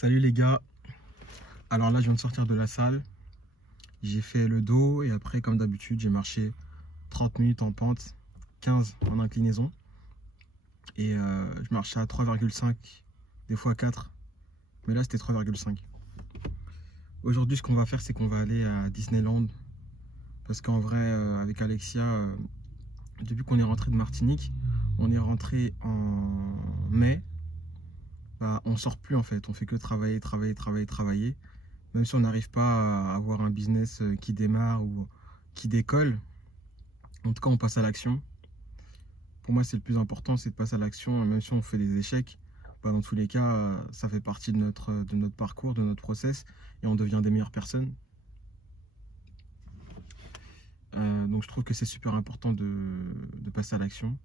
Salut les gars, alors là je viens de sortir de la salle, j'ai fait le dos et après comme d'habitude j'ai marché 30 minutes en pente, 15 en inclinaison et je marchais à 3,5 des fois 4, mais là c'était 3,5. Aujourd'hui ce qu'on va faire c'est qu'on va aller à Disneyland parce qu'en vrai avec Alexia, depuis qu'on est rentré de Martinique, on est rentré en mai, bah, on sort plus en fait, on fait que travailler. Même si on n'arrive pas à avoir un business qui démarre ou qui décolle, en tout cas on passe à l'action. Pour moi c'est le plus important, c'est de passer à l'action, même si on fait des échecs, bah, dans tous les cas ça fait partie de notre parcours, de notre process et on devient des meilleures personnes. Donc je trouve que c'est super important de passer à l'action.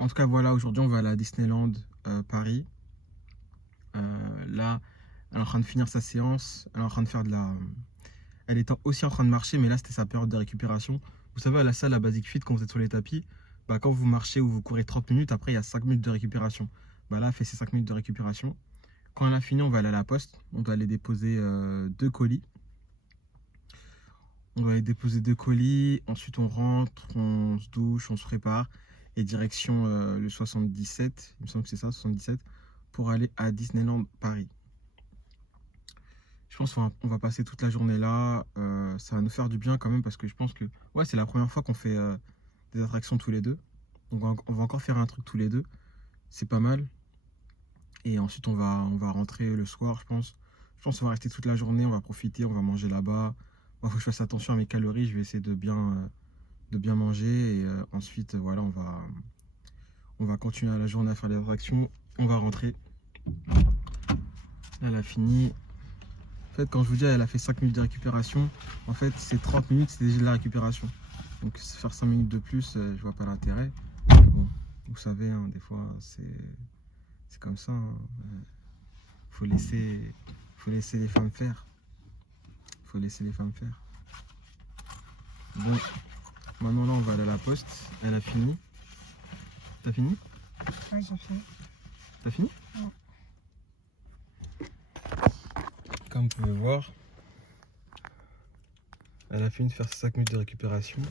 En tout cas voilà, aujourd'hui on va aller à Disneyland Paris. Là, elle est en train de finir sa séance, elle est en train de faire de la... Elle était aussi en train de marcher, mais là c'était sa période de récupération. Vous savez, à la salle, à Basic Fit, quand vous êtes sur les tapis, bah, quand vous marchez ou vous courez 30 minutes, après il y a 5 minutes de récupération. Bah, là, elle fait ses 5 minutes de récupération. Quand elle a fini, on va aller à la poste. On doit aller déposer 2 colis. On doit aller déposer 2 colis. Ensuite, on rentre, on se douche, on se prépare. Et direction le 77, il me semble que c'est ça, 77, pour aller à Disneyland Paris. Je pense qu'on va passer toute la journée là, ça va nous faire du bien quand même parce que je pense que ouais, c'est la première fois qu'on fait des attractions tous les deux. Donc on va encore faire un truc tous les deux, c'est pas mal. Et ensuite on va rentrer le soir je pense. Je pense qu'on va rester toute la journée, on va profiter, on va manger là-bas. Moi faut que je fasse attention à mes calories, je vais essayer de bien manger. Et ensuite voilà, on va continuer la journée à faire des attractions, on va rentrer. Elle a fini. En fait, quand je vous dis elle a fait 5 minutes de récupération, en fait c'est 30 minutes, c'est déjà de la récupération. Donc faire 5 minutes de plus, je vois pas l'intérêt. Bon, vous savez, hein, des fois c'est comme ça. Hein. Faut laisser les femmes faire. Faut laisser les femmes faire. Bon, maintenant là on va aller à la poste. Elle a fini. T'as fini? Oui, j'ai fini. T'as fini? Non. Comme vous pouvez voir, elle a fini de faire 5 minutes de récupération.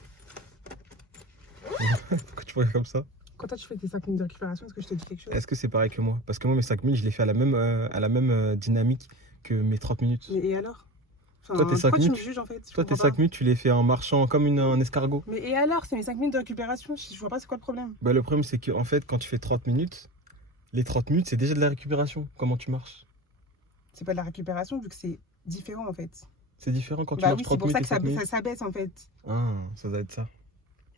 Pourquoi tu regardes comme ça? Quand toi tu fais tes 5 minutes de récupération, est-ce que je te dis quelque chose? Est-ce que c'est pareil que moi? Parce que moi mes 5 minutes je les fais à la même dynamique que mes 30 minutes. Mais et alors? Enfin, Toi, tes 5 pourquoi tu me minutes, juges en fait? Toi tes 5 minutes tu les fais en marchant comme un escargot. Mais et alors? C'est mes 5 minutes de récupération, je vois pas c'est quoi le problème. Bah, le problème c'est que en fait quand tu fais 30 minutes, les 30 minutes c'est déjà de la récupération. Comment tu marches? C'est pas de la récupération vu que c'est différent en fait. C'est différent quand tu Bah marches oui, 30 c'est pour minutes ça et 5 que minutes. ça s'abaisse en fait. Ah, ça doit être ça.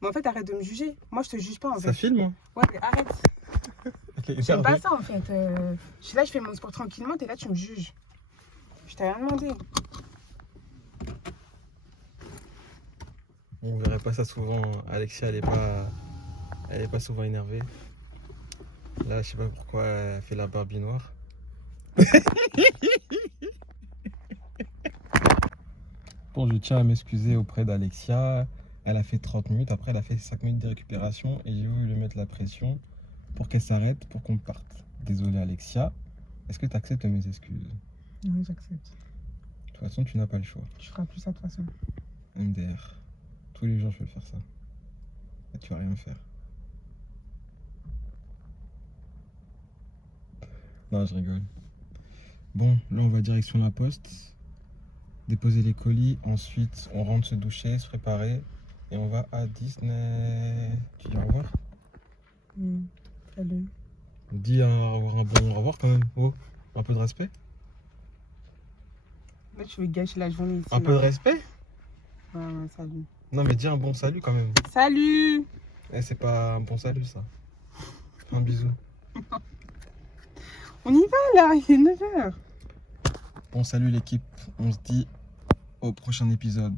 Mais en fait, arrête de me juger. Moi, je te juge pas en Ça fait. filme hein? Ouais, mais arrête. J'aime pas ça en fait. Je suis là, je fais mon sport tranquillement, t'es là, tu me juges. Je t'ai rien demandé. On verrait pas ça souvent. Alexia elle est pas souvent énervée. Là je sais pas pourquoi elle fait la Barbie noire. Bon, je tiens à m'excuser auprès d'Alexia. Elle a fait 30 minutes, après elle a fait 5 minutes de récupération et j'ai voulu lui mettre la pression pour qu'elle s'arrête, pour qu'on parte. Désolé Alexia. Est-ce que tu acceptes mes excuses? Oui, j'accepte. De toute façon, tu n'as pas le choix. Tu feras plus ça de toute façon. MDR. Tous les jours, je vais faire ça. Et tu vas rien faire. Non, je rigole. Bon, là, on va direction la poste. Déposer les colis. Ensuite, on rentre se doucher, se préparer. Et on va à Disney. Tu dis au revoir? Salut. Dis un bon au revoir quand même. Oh, un peu de respect. Là, tu veux gâcher la journée ici. Un peu de respect? Ouais, salut. Non, mais dis un bon salut quand même. Salut! Eh, c'est pas un bon salut, ça. Un bisou. On y va là, il est 9h. Bon, salut l'équipe. On se dit au prochain épisode.